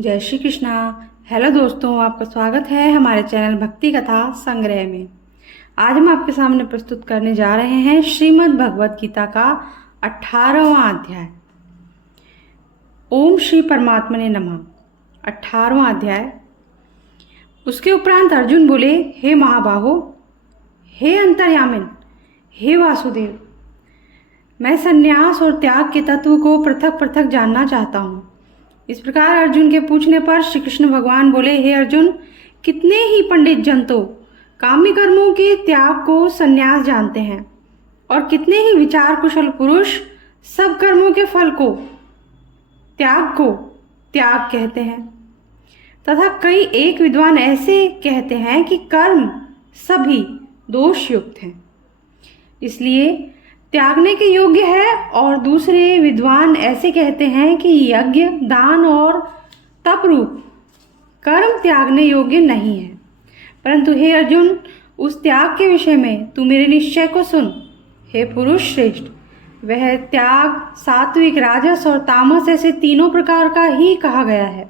जय श्री कृष्णा। हेलो दोस्तों, आपका स्वागत है हमारे चैनल भक्ति कथा संग्रह में। आज हम आपके सामने प्रस्तुत करने जा रहे हैं श्रीमद् भगवत गीता का 18वां अध्याय। ओम श्री परमात्मने नमः। 18वां अध्याय। उसके उपरांत अर्जुन बोले, हे महाबाहो, हे अंतर्यामिन, हे वासुदेव, मैं संन्यास और त्याग के तत्व को पृथक पृथक जानना चाहता हूँ। इस प्रकार अर्जुन के पूछने पर श्री कृष्ण भगवान बोले, हे अर्जुन, कितने ही पंडित जन तो काम्य कर्मों के त्याग को संन्यास जानते हैं और कितने ही विचार कुशल पुरुष सब कर्मों के फल को त्याग कहते हैं, तथा कई एक विद्वान ऐसे कहते हैं कि कर्म सभी दोष युक्त हैं, इसलिए त्यागने के योग्य है, और दूसरे विद्वान ऐसे कहते हैं कि यज्ञ, दान और तप रूप कर्म त्यागने योग्य नहीं है। परंतु हे अर्जुन, उस त्याग के विषय में तू मेरे निश्चय को सुन। हे पुरुष श्रेष्ठ, वह त्याग सात्विक, राजस और तामस ऐसे तीनों प्रकार का ही कहा गया है,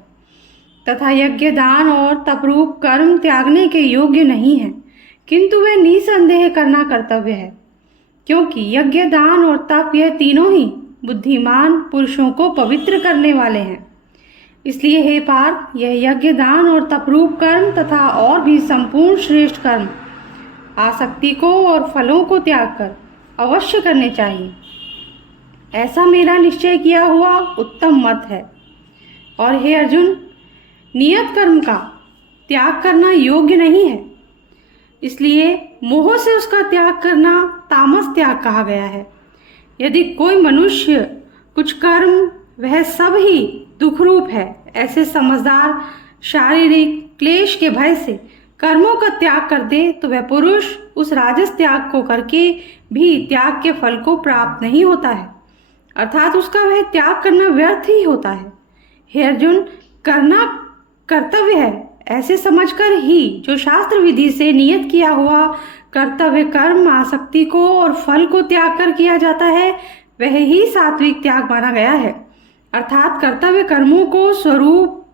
तथा यज्ञ, दान और तप रूप कर्म त्यागने के योग्य नहीं है, किंतु वह निसंदेह करना कर्तव्य है, क्योंकि यज्ञ, दान और तप यह तीनों ही बुद्धिमान पुरुषों को पवित्र करने वाले हैं। इसलिए हे पार्थ, यह यज्ञ, दान और तप रूप कर्म तथा और भी संपूर्ण श्रेष्ठ कर्म आसक्ति को और फलों को त्याग कर अवश्य करने चाहिए। ऐसा मेरा निश्चय किया हुआ उत्तम मत है। और हे अर्जुन, नियत कर्म का त्याग करना योग्य नहीं है, इसलिए मोह से उसका त्याग करना तामस त्याग कहा गया है। यदि कोई मनुष्य कुछ कर्म वह सब ही दुख रूप है, ऐसे समझदार शारीरिक क्लेश के भय से कर्मों का त्याग कर दे, तो वह पुरुष उस राजस त्याग को करके भी त्याग के फल को प्राप्त नहीं होता है, अर्थात उसका वह त्याग करना व्यर्थ ही होता है। हे अर्जुन, करना कर्तव्य है ऐसे समझकर ही जो शास्त्र विधि से नियत किया हुआ कर्तव्य कर्म आसक्ति को और फल को त्याग कर किया जाता है, वह ही सात्विक त्याग माना गया है। अर्थात कर्तव्य कर्मों को स्वरूप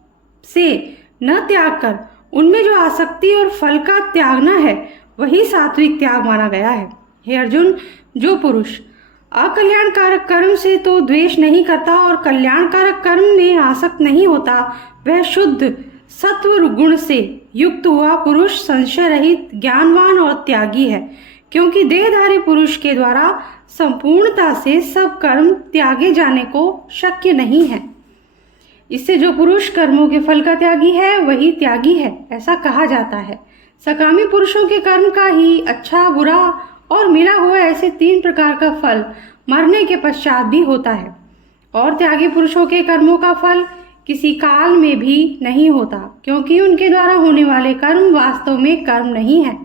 से न त्याग कर उनमें जो आसक्ति और फल का त्यागना है, वही सात्विक त्याग माना गया है। हे अर्जुन, जो पुरुष अकल्याणकारक कर्म से तो द्वेष नहीं करता और कल्याणकारक कर्म में आसक्त नहीं होता, वह शुद्ध सत्व गुण से युक्त हुआ पुरुष संशय रहित, ज्ञानवान और त्यागी है, क्योंकि देहधारी पुरुष के द्वारा संपूर्णता से सब कर्म त्यागे जाने को शक्य नहीं है। इससे जो पुरुष कर्मों के फल का त्यागी है, वही त्यागी है ऐसा कहा जाता है। सकामी पुरुषों के कर्म का ही अच्छा, बुरा और मिला हुआ ऐसे 3 प्रकार का फल मरने के पश्चात भी होता है, और त्यागी पुरुषों के कर्मों का फल किसी काल में भी नहीं होता, क्योंकि उनके द्वारा होने वाले कर्म वास्तव में कर्म नहीं है।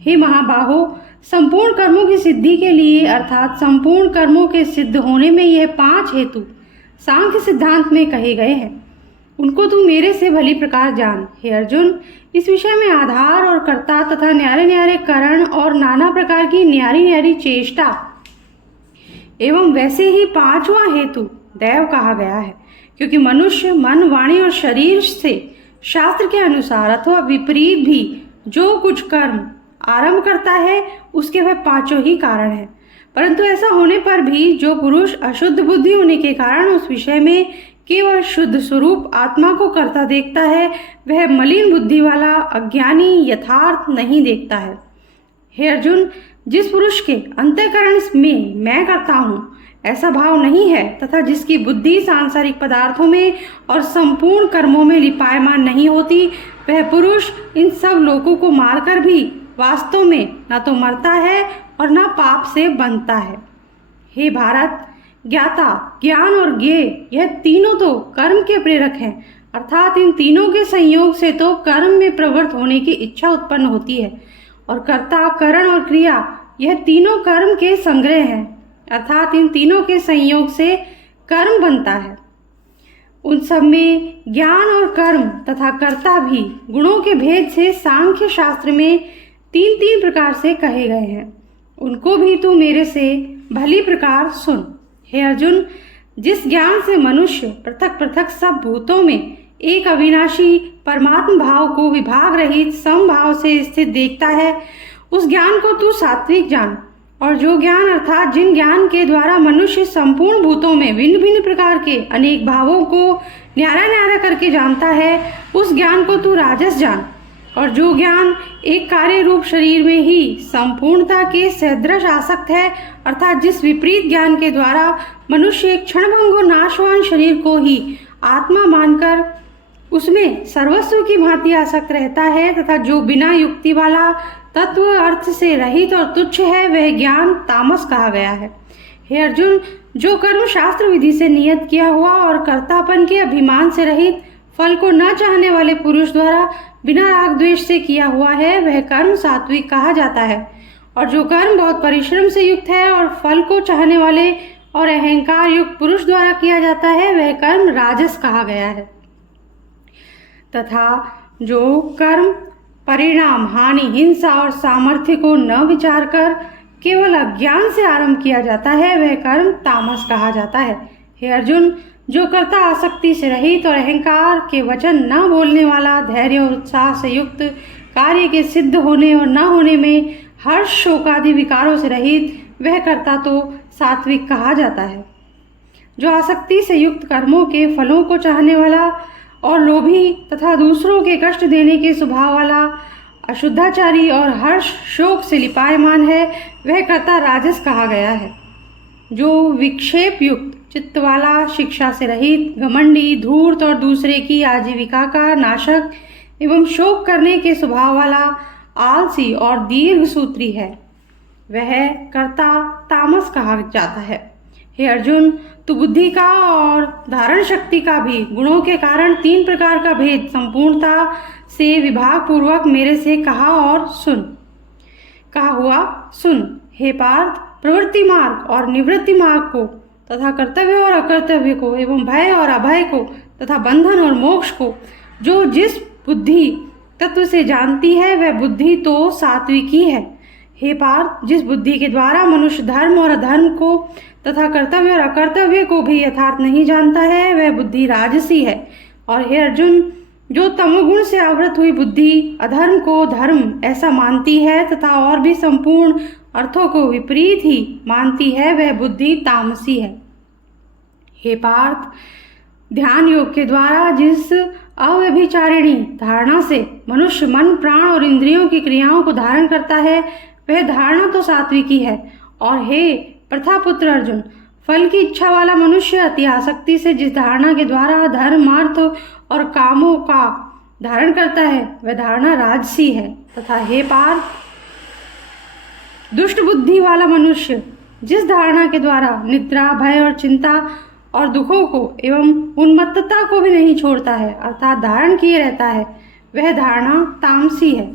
हे महाबाहो, संपूर्ण कर्मों की सिद्धि के लिए अर्थात संपूर्ण कर्मों के सिद्ध होने में यह 5 हेतु सांख्य सिद्धांत में कहे गए हैं, उनको तू मेरे से भली प्रकार जान। हे अर्जुन, इस विषय में आधार और कर्ता तथा न्यारे न्यारे करण और नाना प्रकार की न्यारी न्यारी चेष्टा एवं वैसे ही 5वां हेतु दैव कहा गया है, क्योंकि मनुष्य मन, वाणी और शरीर से शास्त्र के अनुसार अथवा विपरीत भी जो कुछ कर्म आरंभ करता है, उसके वह 5 ही कारण है। परंतु ऐसा होने पर भी जो पुरुष अशुद्ध बुद्धि होने के कारण उस विषय में केवल शुद्ध स्वरूप आत्मा को करता देखता है, वह मलिन बुद्धि वाला अज्ञानी यथार्थ नहीं देखता है। हे अर्जुन, जिस पुरुष के अंतःकरण में मैं करता हूँ ऐसा भाव नहीं है, तथा जिसकी बुद्धि सांसारिक पदार्थों में और संपूर्ण कर्मों में लिपायमान नहीं होती, वह पुरुष इन सब लोगों को मारकर भी वास्तव में न तो मरता है और न पाप से बनता है। हे भारत, ज्ञाता, ज्ञान और ज्ञेय यह तीनों तो कर्म के प्रेरक हैं, अर्थात इन तीनों के संयोग से तो कर्म में प्रवृत्त होने की इच्छा उत्पन्न होती है, और कर्ता, करण और क्रिया यह तीनों कर्म के संग्रह हैं, अर्थात इन तीनों के संयोग से कर्म बनता है। उन सब में ज्ञान और कर्म तथा कर्ता भी गुणों के भेद से सांख्य शास्त्र में 3 प्रकार से कहे गए हैं, उनको भी तू मेरे से भली प्रकार सुन। हे अर्जुन, जिस ज्ञान से मनुष्य पृथक पृथक सब भूतों में एक अविनाशी परमात्म भाव को विभाग रहित समभाव से स्थित देखता है, उस ज्ञान को तू सात्विक जान। और जो ज्ञान अर्थात जिन ज्ञान के द्वारा मनुष्य संपूर्ण भूतों में भिन्न भिन्न प्रकार के अनेक भावों को न्यारा न्यारा करके जानता है, उस ज्ञान को तू राजस जान। और जो ज्ञान एक कार्य रूप शरीर में ही संपूर्णता के सदृश आसक्त है, अर्थात जिस विपरीत ज्ञान के द्वारा मनुष्य एक क्षणभंगुर नाशवान शरीर को ही आत्मा मानकर उसमें सर्वस्व की भांति आसक्त रहता है, तथा जो बिना युक्ति वाला तत्व अर्थ से रहित और तुच्छ है, वह ज्ञान तामस कहा गया है। हे अर्जुन, जो कर्म शास्त्र विधि से नियत किया हुआ और कर्तापन के अभिमान से रहित फल को न चाहने वाले पुरुष द्वारा बिना राग द्वेष से किया हुआ है, वह कर्म सात्विक कहा जाता है। और जो कर्म बहुत परिश्रम से युक्त है और फल को चाहने वाले और अहंकार युक्त पुरुष द्वारा किया जाता है, वह कर्म राजस कहा गया है। तथा जो कर्म परिणाम, हानि, हिंसा और सामर्थ्य को न विचार कर केवल अज्ञान से आरंभ किया जाता है, वह कर्म तामस कहा जाता है। हे अर्जुन, जो कर्ता आसक्ति से रहित और अहंकार के वचन न बोलने वाला, धैर्य और उत्साह से युक्त, कार्य के सिद्ध होने और न होने में हर्ष शोकादि विकारों से रहित, वह कर्ता तो सात्विक कहा जाता है। जो आसक्ति से युक्त कर्मों के फलों को चाहने वाला और लोभी तथा दूसरों के कष्ट देने के स्वभाव वाला, अशुद्धाचारी और हर्ष शोक से लिपायमान है, वह कर्ता राजस कहा गया है। जो विक्षेप युक्त चित्त वाला, शिक्षा से रहित, घमंडी, धूर्त और दूसरे की आजीविका का नाशक एवं शोक करने के स्वभाव वाला, आलसी और दीर्घ सूत्री है, वह कर्ता तामस कहा जाता है। हे अर्जुन, तू बुद्धि का और धारण शक्ति का भी गुणों के कारण 3 प्रकार का भेद संपूर्णता से विभाग पूर्वक मेरे से कहा और सुन। कहा हुआ सुन। हे पार्थ, प्रवृत्ति मार्ग और निवृत्ति मार्ग को तथा कर्तव्य और अकर्तव्य को एवं भय और अभय को तथा बंधन और मोक्ष को जो जिस बुद्धि तत्व से जानती है, वह बुद्धि तो सात्विकी है। हे पार्थ, जिस बुद्धि के द्वारा मनुष्य धर्म और अधर्म को तथा कर्तव्य और अकर्तव्य को भी यथार्थ नहीं जानता है, वह बुद्धि राजसी है। और हे अर्जुन, जो तमोगुण से आवृत हुई बुद्धि अधर्म को धर्म ऐसा मानती है तथा और भी संपूर्ण अर्थों को विपरीत ही मानती है, वह बुद्धि तामसी है। हे पार्थ, ध्यान योग के द्वारा जिस अव्यभिचारिणी धारणा से मनुष्य मन, प्राण और इंद्रियों की क्रियाओं को धारण करता है, वह धारणा तो सात्विकी है। और हे प्रथापुत्र अर्जुन, फल की इच्छा वाला मनुष्य अति आसक्ति से जिस धारणा के द्वारा धर्म, अर्थ और कामों का धारण करता है, वह धारणा राजसी है। तथा हे पार्थ, दुष्ट बुद्धि वाला मनुष्य जिस धारणा के द्वारा निद्रा, भय और चिंता और दुखों को एवं उन्मत्तता को भी नहीं छोड़ता है, अर्थात धारण किए रहता है, वह धारणा तामसी है।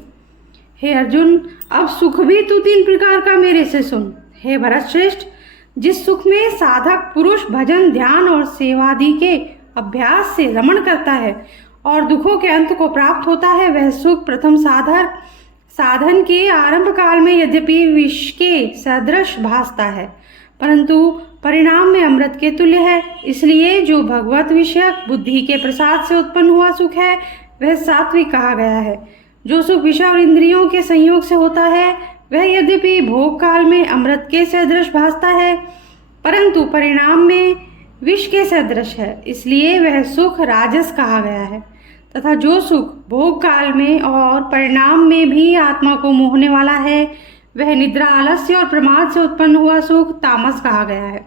हे अर्जुन, अब सुख भी तू 3 प्रकार का मेरे से सुन। हे भरतश्रेष्ठ, जिस सुख में साधक पुरुष भजन, ध्यान और सेवादि के अभ्यास से रमण करता है और दुखों के अंत को प्राप्त होता है, वह सुख प्रथम साधन के आरंभ काल में यद्यपि विष के सदृश भासता है, परंतु परिणाम में अमृत के तुल्य है। इसलिए जो भगवत विषयक बुद्धि के प्रसाद से उत्पन्न हुआ सुख है, वह सात्विक कहा गया है। जो सुख विषय और इंद्रियों के संयोग से होता है, वह यद्यपि भोग काल में अमृत के सदृश भासता है, परंतु परिणाम में विष के सदृश है, इसलिए वह सुख राजस कहा गया है। तथा जो सुख भोग काल में और परिणाम में भी आत्मा को मोहने वाला है, वह निद्रा, आलस्य और प्रमाद से उत्पन्न हुआ सुख तामस कहा गया है।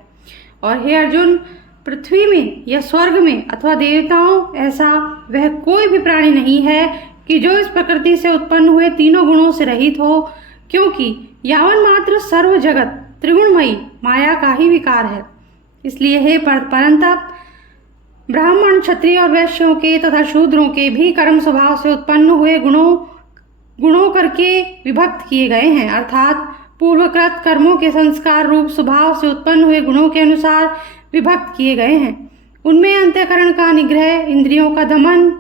और हे अर्जुन, पृथ्वी में या स्वर्ग में अथवा देवताओं ऐसा वह कोई भी प्राणी नहीं है कि जो इस प्रकृति से उत्पन्न हुए तीनों गुणों से रहित हो, क्योंकि यावन मात्र सर्व जगत त्रिगुणमयी माया का ही विकार है। इसलिए हे परंतप, ब्राह्मण, क्षत्रिय और वैश्यों के तथा शूद्रों के भी कर्म स्वभाव से उत्पन्न हुए गुणों करके विभक्त किए गए हैं, अर्थात पूर्वकृत कर्मों के संस्कार रूप स्वभाव से उत्पन्न हुए गुणों के अनुसार विभक्त किए गए हैं। उनमें अंतःकरण का निग्रह, इंद्रियों का दमन,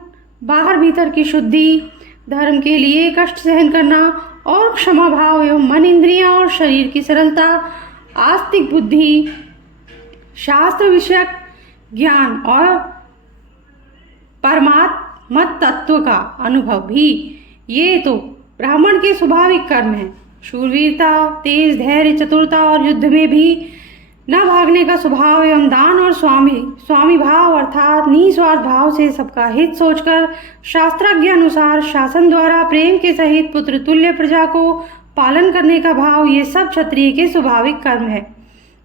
बाहर भीतर की शुद्धि, धर्म के लिए कष्ट सहन करना और क्षमा भाव एवं मन, इंद्रियां और शरीर की सरलता, आस्तिक बुद्धि, शास्त्र विषयक ज्ञान और परमात्म तत्व का अनुभव भी। ये तो ब्राह्मण के स्वाभाविक कर्म है। शूरवीरता, तेज धैर्य, चतुरता और युद्ध में भी न भागने का स्वभाव एवं दान और स्वामी भाव अर्थात निस्वार्थ भाव से सबका हित सोचकर शास्त्राज्ञ अनुसार शासन द्वारा प्रेम के सहित पुत्र तुल्य प्रजा को पालन करने का भाव, ये सब क्षत्रिय के स्वाभाविक कर्म है।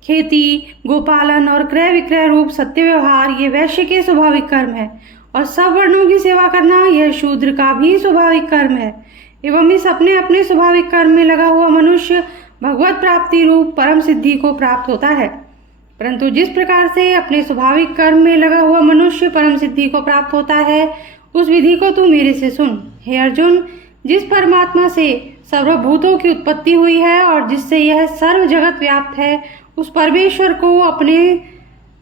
खेती, गोपालन और क्रय विक्रय रूप सत्य व्यवहार ये वैश्य के स्वाभाविक कर्म है और सब वर्णों की सेवा करना यह शूद्र का भी स्वाभाविक कर्म है। एवं इस अपने अपने स्वाभाविक कर्म में लगा हुआ मनुष्य भगवत प्राप्ति रूप परम सिद्धि को प्राप्त होता है। परंतु जिस प्रकार से अपने स्वाभाविक कर्म में लगा हुआ मनुष्य परम सिद्धि को प्राप्त होता है, उस विधि को तू मेरे से सुन। हे अर्जुन, जिस परमात्मा से सर्वभूतों की उत्पत्ति हुई है और जिससे यह सर्व जगत व्याप्त है, उस परमेश्वर को अपने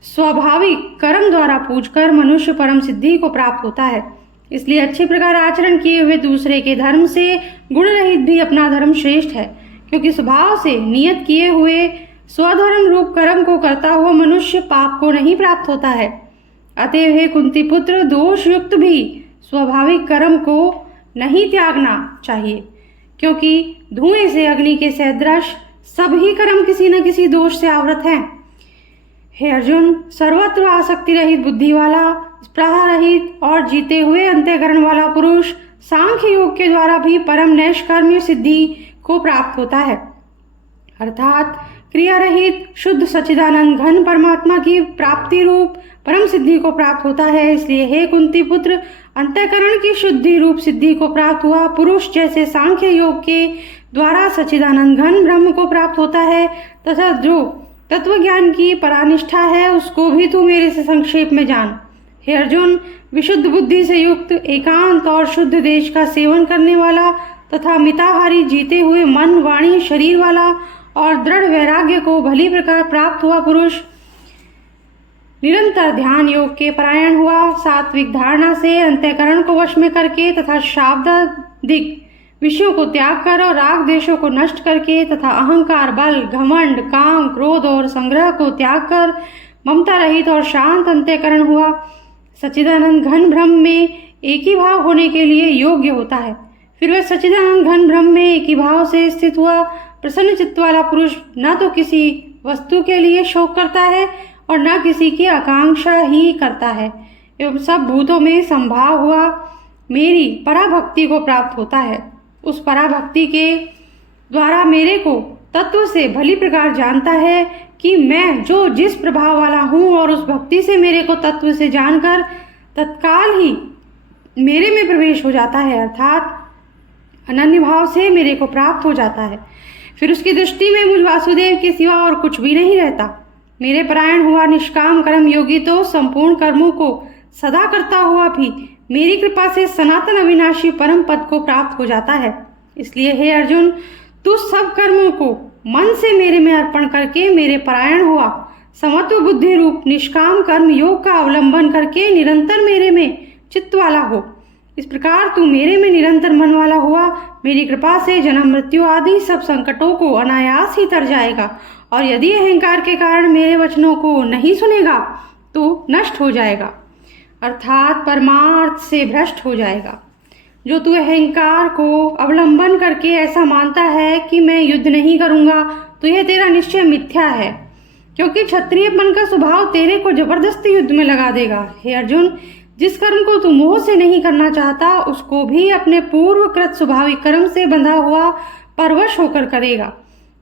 स्वाभाविक कर्म द्वारा पूजकर मनुष्य परम सिद्धि को प्राप्त होता है। इसलिए अच्छे प्रकार आचरण किए हुए दूसरे के धर्म से गुण रहित भी अपना धर्म श्रेष्ठ है, क्योंकि स्वभाव से नियत किए हुए स्वधर्म रूप कर्म को करता हुआ मनुष्य पाप को नहीं प्राप्त होता है। अतएव हे कुंती पुत्र, दोष युक्त भी स्वाभाविक कर्म को नहीं त्यागना चाहिए, क्योंकि धुएं से अग्नि के सदृश सभी कर्म किसी न किसी दोष से आवृत हैं। हे अर्जुन, सर्वत्र आसक्ति रहित बुद्धि वाला, स्पृहा रहित और जीते हुए अंतःकरण वाला पुरुष सांख्य योग के द्वारा भी परम नैष्कर्म्य सिद्धि को प्राप्त होता है, अर्थात क्रिया रहित शुद्ध सच्चिदानंद घन परमात्मा की प्राप्ति रूप परम सिद्धि को प्राप्त होता है। इसलिए हे कुंती पुत्र, अंतःकरण की शुद्धि रूप सिद्धि को प्राप्त हुआ पुरुष जैसे सांख्य योग के द्वारा सच्चिदानंद घन ब्रह्म को प्राप्त होता है, तथा जो तत्व ज्ञान की परानिष्ठा है उसको भी तू मेरे से संक्षेप में जान। हे अर्जुन, विशुद्ध बुद्धि से युक्त, एकांत और शुद्ध देश का सेवन करने वाला तथा मिताहारी जीते हुए मन, वाणी, शरीर वाला और दृढ़ वैराग्य को भली प्रकार प्राप्त हुआ पुरुष निरंतर ध्यान योग के परायण हुआ, सात्विक धारणा से अंतःकरण को वश में करके तथा शाब्दिक विषयों को त्याग कर और राग देशों को नष्ट करके तथा अहंकार, बल, घमंड, काम, क्रोध और संग्रह को त्याग कर ममता रहित और शांत अंतःकरण हुआ, सच्चिदानंद घन ब्रह्म में एक ही भाव होने के लिए योग्य होता है। फिर वह सच्चिदानंद घन ब्रह्म में एक ही भाव से स्थित हुआ प्रसन्न चित्त वाला पुरुष न तो किसी वस्तु के लिए शोक करता है और न किसी की आकांक्षा ही करता है, एवं सब भूतों में संभाव हुआ मेरी पराभक्ति को प्राप्त होता है। उस पराभक्ति के द्वारा मेरे को तत्व से भली प्रकार जानता है कि मैं जो जिस प्रभाव वाला हूँ, और उस भक्ति से मेरे को तत्व से जानकर तत्काल ही मेरे में प्रवेश हो जाता है, अर्थात अनन्य भाव से मेरे को प्राप्त हो जाता है। फिर उसकी दृष्टि में मुझ वासुदेव के सिवा और कुछ भी नहीं रहता। मेरे परायण हुआ निष्काम कर्म योगी तो संपूर्ण कर्मों को सदा करता हुआ भी मेरी कृपा से सनातन अविनाशी परम पद को प्राप्त हो जाता है। इसलिए हे अर्जुन, तू सब कर्मों को मन से मेरे में अर्पण करके मेरे परायण हुआ समत्व बुद्धि रूप निष्काम कर्म योग का अवलंबन करके निरंतर मेरे में चित्त वाला हो। इस प्रकार तू मेरे में निरंतर मन वाला हुआ मेरी कृपा से जन्म मृत्यु आदि सब संकटों को अनायास ही तर जाएगा, और यदि अहंकार के कारण मेरे वचनों को नहीं सुनेगा तो नष्ट हो जाएगा, अर्थात परमार्थ से भ्रष्ट हो जाएगा। जो तू अहंकार को अवलंबन करके ऐसा मानता है कि मैं युद्ध नहीं करूंगा, तो यह तेरा निश्चय मिथ्या है, क्योंकि क्षत्रियपन का स्वभाव तेरे को जबरदस्ती युद्ध में लगा देगा। हे अर्जुन, जिस कर्म को तू मोह से नहीं करना चाहता, उसको भी अपने पूर्वकृत स्वाभाविक कर्म से बंधा हुआ परवश होकर करेगा,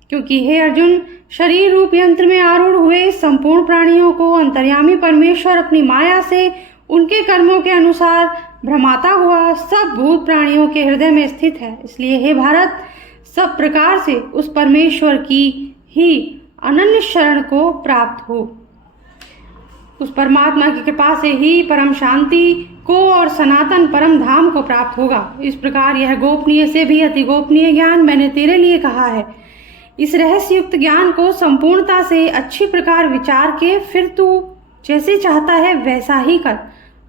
क्योंकि हे अर्जुन, शरीर रूप यंत्र में आरूढ़ हुए संपूर्ण प्राणियों को अंतर्यामी परमेश्वर अपनी माया से उनके कर्मों के अनुसार भ्रमाता हुआ सब भूत प्राणियों के हृदय में स्थित है। इसलिए हे भारत, सब प्रकार से उस परमेश्वर की ही अनन्य शरण को प्राप्त हो। उस परमात्मा की कृपा से ही परम शांति को और सनातन परम धाम को प्राप्त होगा। इस प्रकार यह गोपनीय से भी अति गोपनीय ज्ञान मैंने तेरे लिए कहा है। इस रहस्य युक्त ज्ञान को संपूर्णता से अच्छी प्रकार विचार के फिर तू जैसे चाहता है वैसा ही कर,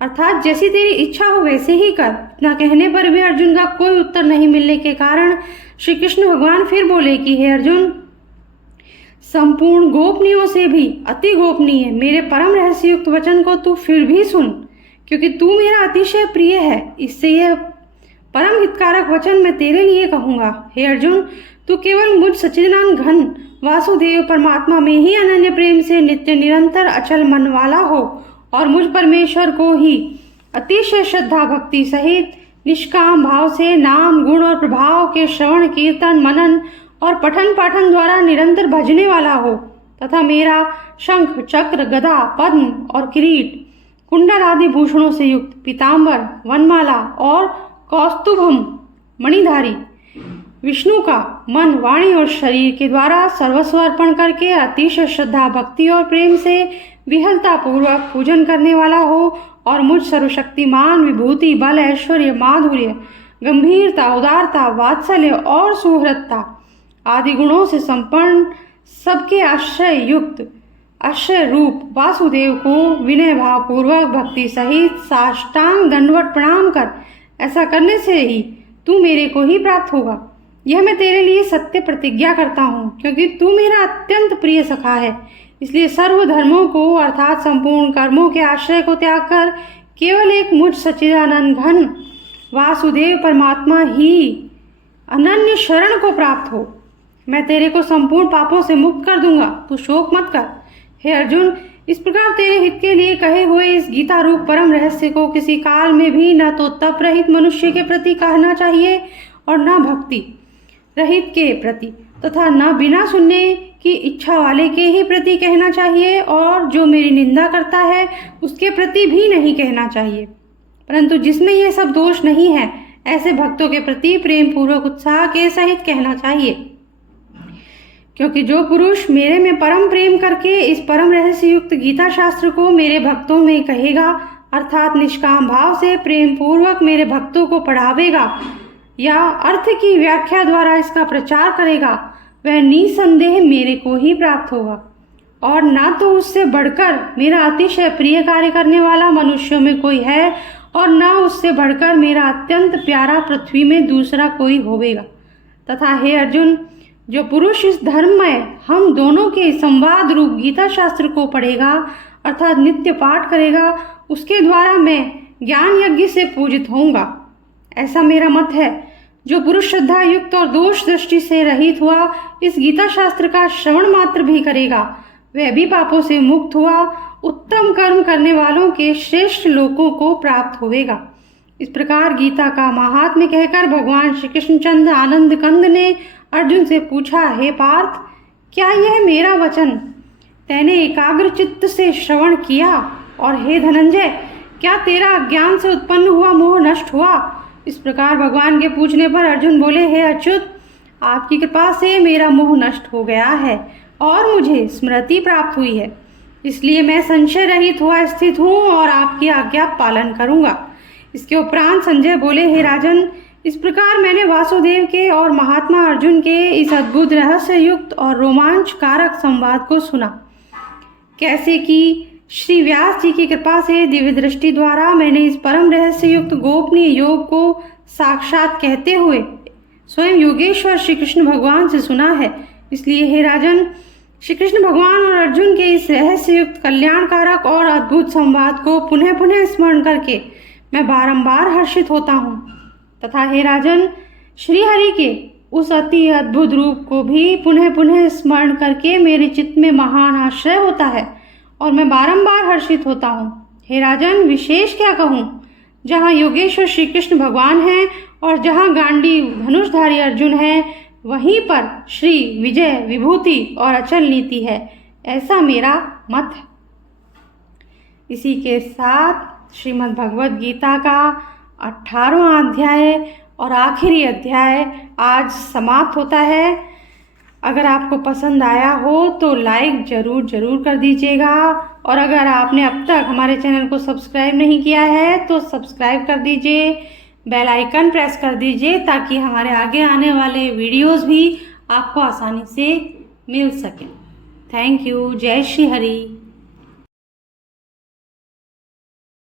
अर्थात जैसी तेरी इच्छा हो वैसे ही कर। इतना कहने पर भी अर्जुन का कोई उत्तर नहीं मिलने के कारण श्री कृष्ण भगवान फिर बोले कि हे अर्जुन, संपूर्ण गोपनीयों से भी अति गोपनीय मेरे परम रहस्य युक्त वचन को तू फिर भी सुन, क्योंकि तू मेरा अतिशय प्रिय है। इससे यह परम हितकारक वचन मैं तेरे लिए कहूँगा। हे अर्जुन, तू केवल मुझ सच्चिदानंद घन वासुदेव परमात्मा में ही अनन्य प्रेम से नित्य निरंतर अचल मन वाला हो और मुझ परमेश्वर को ही अतिशय श्रद्धा भक्ति सहित निष्काम भाव से नाम गुण और प्रभाव के श्रवण कीर्तन मनन और पठन पाठन द्वारा निरंतर भजने वाला हो तथा मेरा शंख चक्र गदा पद्म और किरीट कुंडल आदि भूषणों से युक्त पीताम्बर वनमाला और कौस्तुभम मणिधारी विष्णु का मन वाणी और शरीर के द्वारा सर्वस्व अर्पण करके अतिशय श्रद्धा भक्ति और प्रेम से विहलता पूर्वक पूजन करने वाला हो और मुझ सर्वशक्तिमान विभूति बल ऐश्वर्य माधुर्य गंभीरता उदारता वात्सल्य और सुहृदता आदि गुणों से संपन्न सबके आश्रय युक्त आश्रय रूप वासुदेव को विनय भाव पूर्वक भक्ति सहित साष्टांग दंडवत प्रणाम कर। ऐसा करने से ही तू मेरे को ही प्राप्त होगा। यह मैं तेरे लिए सत्य प्रतिज्ञा करता हूँ, क्योंकि तू मेरा अत्यंत प्रिय सखा है। इसलिए सर्व धर्मों को अर्थात संपूर्ण कर्मों के आश्रय को त्याग कर केवल एक मुझ सच्चिदानंद घन वासुदेव परमात्मा ही अनन्य शरण को प्राप्त हो। मैं तेरे को संपूर्ण पापों से मुक्त कर दूंगा, तू शोक मत कर। हे अर्जुन, इस प्रकार तेरे हित के लिए कहे हुए इस गीता रूप परम रहस्य को किसी काल में भी न तो तप रहित मनुष्य के प्रति कहना चाहिए और न भक्ति रहित के प्रति तथा न बिना सुनने की इच्छा वाले के ही प्रति कहना चाहिए और जो मेरी निंदा करता है उसके प्रति भी नहीं कहना चाहिए, परंतु जिसमें यह सब दोष नहीं है ऐसे भक्तों के प्रति प्रेम पूर्वक उत्साह के सहित कहना चाहिए। क्योंकि जो पुरुष मेरे में परम प्रेम करके इस परम रहस्य युक्त गीता शास्त्र को मेरे भक्तों में कहेगा अर्थात निष्काम भाव से प्रेम पूर्वक मेरे भक्तों को पढ़ावेगा या अर्थ की व्याख्या द्वारा इसका प्रचार करेगा, वह निसंदेह मेरे को ही प्राप्त होगा और ना तो उससे बढ़कर मेरा अतिशय प्रिय कार्य करने वाला मनुष्यों में कोई है और ना उससे बढ़कर मेरा अत्यंत प्यारा पृथ्वी में दूसरा कोई होवेगा। तथा हे अर्जुन, जो पुरुष इस धर्म में हम दोनों के संवाद रूप गीता शास्त्र को पढ़ेगा अर्थात नित्य पाठ करेगा, उसके द्वारा मैं ज्ञान यज्ञ से पूजित होऊंगा। ऐसा मेरा मत है। जो पुरुष श्रद्धा युक्त और दोष दृष्टि से रहित हुआ इस गीता शास्त्र का श्रवण मात्र भी करेगा, वह भी पापों से मुक्त हुआ उत्तम कर्म करने वालों के श्रेष्ठ लोकों को प्राप्त होवेगा। इस प्रकार गीता का महात्म्य कहकर भगवान श्री कृष्णचंद्र आनंद कंद ने अर्जुन से पूछा, हे पार्थ, क्या यह मेरा वचन तैने एकाग्र चित्त से श्रवण किया? और हे धनंजय, क्या तेरा अज्ञान से उत्पन्न हुआ मोह नष्ट हुआ? इस प्रकार भगवान के पूछने पर अर्जुन बोले, हे अच्युत, आपकी कृपा से मेरा मोह नष्ट हो गया है और मुझे स्मृति प्राप्त हुई है, इसलिए मैं संशय रहित हुआ स्थित हूँ और आपकी आज्ञा पालन करूँगा। इसके उपरांत संजय बोले, हे राजन, इस प्रकार मैंने वासुदेव के और महात्मा अर्जुन के इस अद्भुत रहस्य युक्त और रोमांचकारक संवाद को सुना। कैसे कि श्री व्यास जी की कृपा से दिव्य दृष्टि द्वारा मैंने इस परम रहस्य युक्त गोपनीय योग को साक्षात कहते हुए स्वयं योगेश्वर श्री कृष्ण भगवान से सुना है। इसलिए हे राजन, श्री कृष्ण भगवान और अर्जुन के इस रहस्य युक्त कल्याणकारक और अद्भुत संवाद को पुनः पुनः स्मरण करके मैं बारंबार हर्षित होता हूँ तथा हे राजन, श्री हरि के उस अति अद्भुत रूप को भी पुनः पुनः स्मरण करके मेरे चित्त में महान आश्रय होता है और मैं बारंबार हर्षित होता हूँ। हे राजन, विशेष क्या कहूँ, जहाँ योगेश्वर श्री कृष्ण भगवान हैं और जहाँ गांडीव धनुषधारी अर्जुन है, वहीं पर श्री विजय विभूति और अचल नीति है, ऐसा मेरा मत है। इसी के साथ श्रीमद् भगवद गीता का 18वां अध्याय और आखिरी अध्याय आज समाप्त होता है। अगर आपको पसंद आया हो तो लाइक ज़रूर कर दीजिएगा और अगर आपने अब तक हमारे चैनल को सब्सक्राइब नहीं किया है तो सब्सक्राइब कर दीजिए, बेल आइकन प्रेस कर दीजिए ताकि हमारे आगे आने वाले वीडियोस भी आपको आसानी से मिल सकें। Thank you. जय श्री हरि।